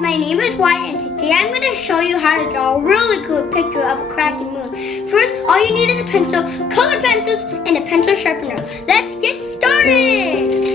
my name is Wyatt, and today I'm going to show you how to draw a really good picture of a cracking moon. First, all you need is a pencil, colored pencils, and a pencil sharpener. Let's get started!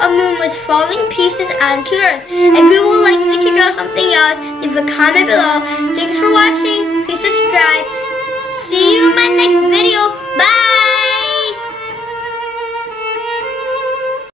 A moon with falling pieces onto Earth. If you would like me to draw something else, leave a comment below. Thanks for watching. Please subscribe.